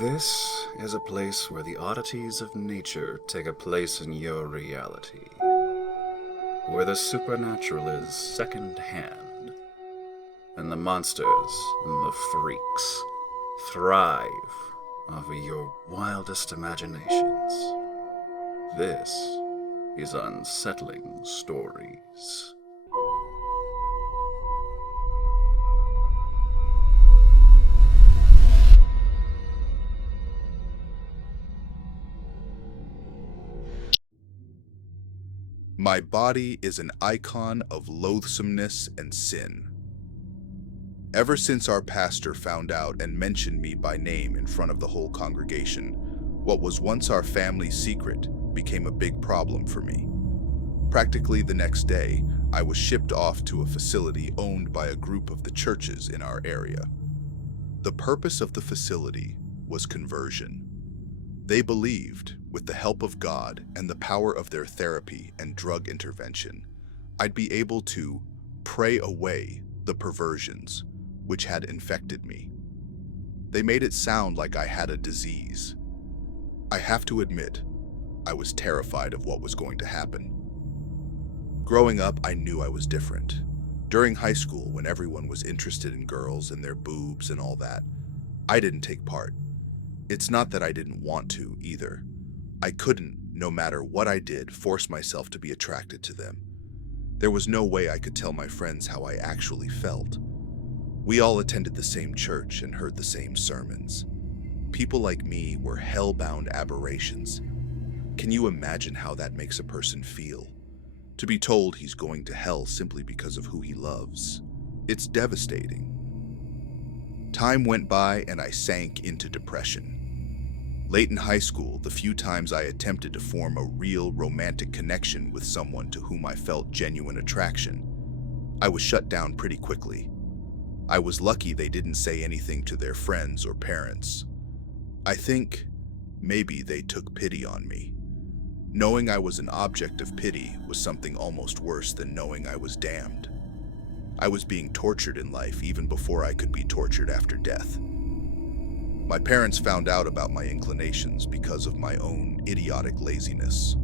This is a place where the oddities of nature take a place in your reality, where the supernatural is second hand, and the monsters and the freaks thrive over your wildest imaginations. This is Unsettling Stories. My body is an icon of loathsomeness and sin. Ever since our pastor found out and mentioned me by name in front of the whole congregation, what was once our family secret became a big problem for me. Practically the next day, I was shipped off to a facility owned by a group of the churches in our area. The purpose of the facility was conversion. They believed, with the help of God and the power of their therapy and drug intervention, I'd be able to pray away the perversions which had infected me. They made it sound like I had a disease. I have to admit, I was terrified of what was going to happen. Growing up, I knew I was different. During high school, when everyone was interested in girls and their boobs and all that, I didn't take part. It's not that I didn't want to, either. I couldn't, no matter what I did, force myself to be attracted to them. There was no way I could tell my friends how I actually felt. We all attended the same church and heard the same sermons. People like me were hell-bound aberrations. Can you imagine how that makes a person feel? To be told he's going to hell simply because of who he loves. It's devastating. Time went by and I sank into depression. Late in high school, the few times I attempted to form a real romantic connection with someone to whom I felt genuine attraction, I was shut down pretty quickly. I was lucky they didn't say anything to their friends or parents. I think maybe they took pity on me. Knowing I was an object of pity was something almost worse than knowing I was damned. I was being tortured in life even before I could be tortured after death. My parents found out about my inclinations because of my own idiotic laziness.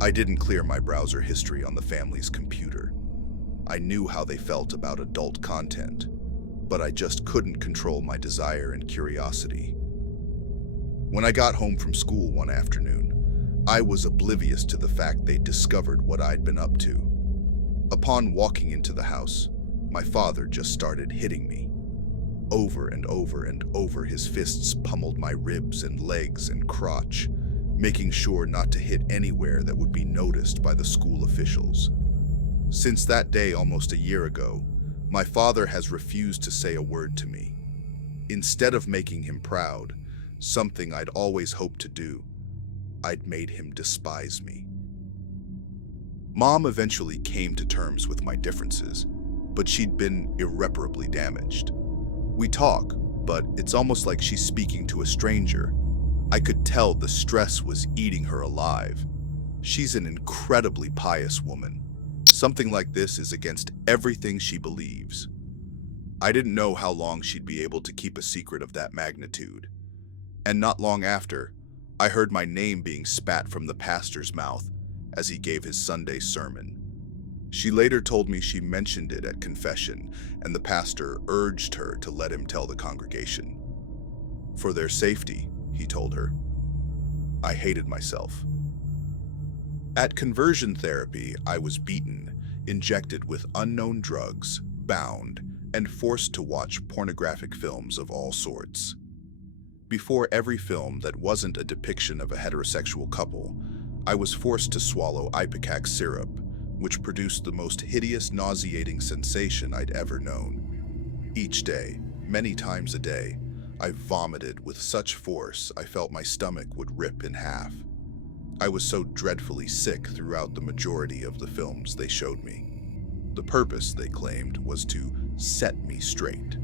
I didn't clear my browser history on the family's computer. I knew how they felt about adult content, but I just couldn't control my desire and curiosity. When I got home from school one afternoon, I was oblivious to the fact they'd discovered what I'd been up to. Upon walking into the house, my father just started hitting me. Over and over and over, his fists pummeled my ribs and legs and crotch, making sure not to hit anywhere that would be noticed by the school officials. Since that day almost a year ago, my father has refused to say a word to me. Instead of making him proud, something I'd always hoped to do, I'd made him despise me. Mom eventually came to terms with my differences, but she'd been irreparably damaged. We talk, but it's almost like she's speaking to a stranger. I could tell the stress was eating her alive. She's an incredibly pious woman. Something like this is against everything she believes. I didn't know how long she'd be able to keep a secret of that magnitude. And not long after, I heard my name being spat from the pastor's mouth as he gave his Sunday sermon. She later told me she mentioned it at confession, and the pastor urged her to let him tell the congregation. For their safety, he told her. I hated myself. At conversion therapy, I was beaten, injected with unknown drugs, bound, and forced to watch pornographic films of all sorts. Before every film that wasn't a depiction of a heterosexual couple, I was forced to swallow ipecac syrup, which produced the most hideous, nauseating sensation I'd ever known. Each day, many times a day, I vomited with such force I felt my stomach would rip in half. I was so dreadfully sick throughout the majority of the films they showed me. The purpose, they claimed, was to set me straight.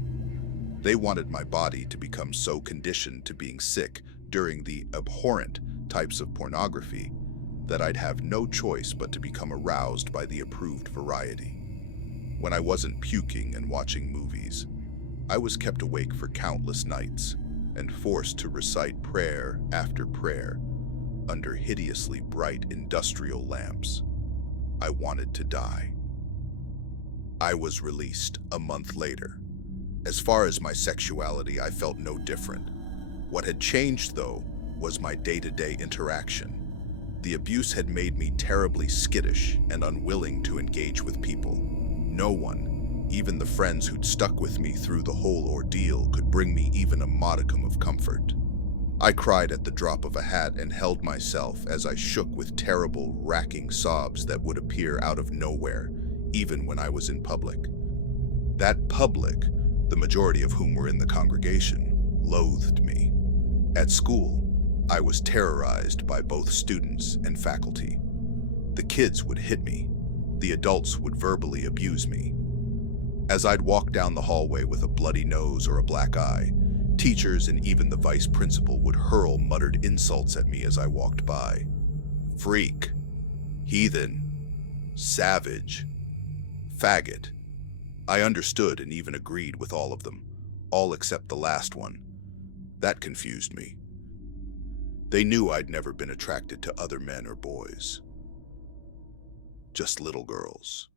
They wanted my body to become so conditioned to being sick during the abhorrent types of pornography that I'd have no choice but to become aroused by the approved variety. When I wasn't puking and watching movies, I was kept awake for countless nights. and forced to recite prayer after prayer under hideously bright industrial lamps. I wanted to die. I was released a month later. As far as my sexuality, I felt no different. What had changed, though, was my day-to-day interaction. The abuse had made me terribly skittish and unwilling to engage with people. No one, even the friends who'd stuck with me through the whole ordeal, could bring me even a modicum of comfort. I cried at the drop of a hat and held myself as I shook with terrible, racking sobs that would appear out of nowhere, even when I was in public. That public, the majority of whom were in the congregation, loathed me. At school, I was terrorized by both students and faculty. The kids would hit me. The adults would verbally abuse me. As I'd walk down the hallway with a bloody nose or a black eye, teachers and even the vice principal would hurl muttered insults at me as I walked by. Freak, heathen, savage, faggot. I understood and even agreed with all of them, all except the last one. That confused me. They knew I'd never been attracted to other men or boys, just little girls.